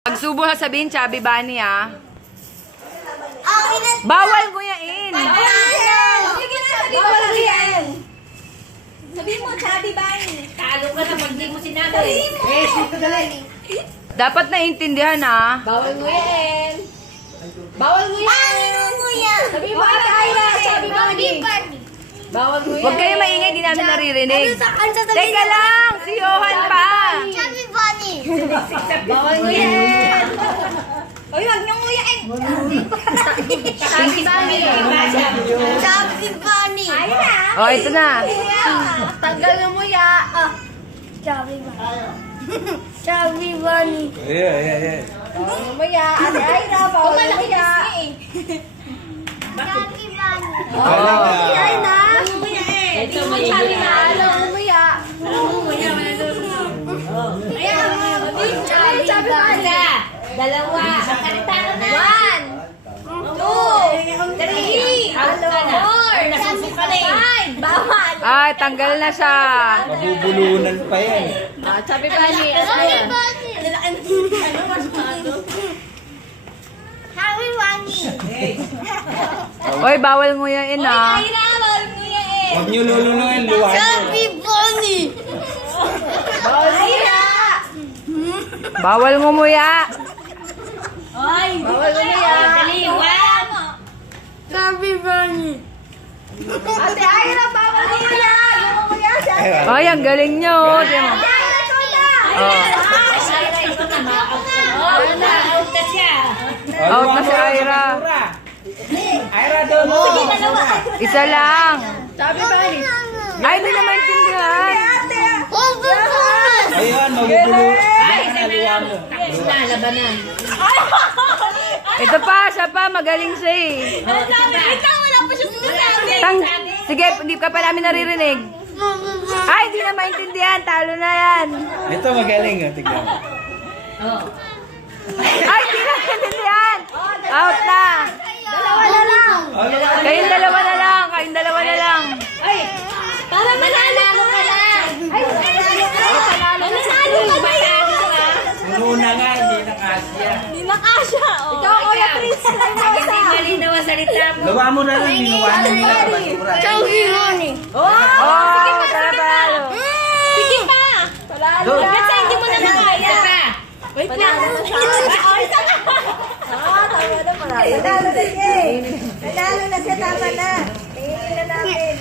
Pagsubo sabihin, Chubby Bunny, ah. Bawal nguyain. Bawal nguyain. Sabihin mo, Chubby Bunny. Talo ka na pag di mo sinabi. Dapat naiintindihan, ah. Bawal nguyain. Bawal nguyain. Sabihin mo, Ate Ayla, Chubby Bunny. Bawal nguyain. Huwag kayo maingay, di namin naririnig. Teka lang, si Johan pa. Chubby Bunny! Bawal nguyain. Uy, wag niyong nguyain. Chubby Bunny. Chubby Bunny! Ayla. Oh, ito na. Tanggal ng muya. Chubby Bunny! Chubby Bunny! Bawal ng muya. Ate Ayla, bawal ng muya. Chubby Bunny! Ay na. Ito may Chubby na. Alam mo muya. Ayan. Chubby Bunny. Dalawa. Kalitaran na. 1, 2, 3, 4, 5. Bawal. Ay, tanggal na siya. Mabubulunan pa yan. Chubby Bunny. Chubby Bunny! Chubby Bunny! Oy, bawal nguyain, ah. Ayla, bawal nguyain. Huwag niyo lululuin, luwan niyo. Chubby Bunny! Ayla. Bawal ngumuya. Ay, bawal nguya. Dali, 1. Chubby Bunny! Ate Ayla, bawal nguya. Yung nguya siya. Ay, ang galing nyo. Di mo. Ate Ayla, ito na. Oh. Ayla, ito na. Out na. Out na siya. Out na si Ira. Ira, doon mo. Isa lang. Chubby Bunny. Ay, di na maintindihan. Chubby Bunny! Ayun, mabubulunan. Ay, isa na lang. Tapos na, labanan. Ito pa, siya pa. Magaling siya, eh. Ikaw, wala pa siya sinasabi. Sige, hindi ka pa namin naririnig. Ay, di na maintindihan. Talo na yan. Ito magaling, tignan mo. Ay, di na maintindihan. Out na. Dalawa na lang. Kayong dalawa na lang. Kayong dalawa na lang. Ay, para manalo ka lang. Ay, manalo ka. Manalo ka ba yan? Una nga, hindi nakasya. Hindi na kasha. Ikaw, Kuya Chris. Hindi malinaw ang salita mo. Gawa mo na lang, linuwanan mo na basura. Chubby Bunny! Oh, tara palo. Sige pa. Doon. Kasi hindi mo na makaya. Wait lang. Tama na pala. Nanalo na siya. Nanalo na siya. Tama na. Tingin na namin.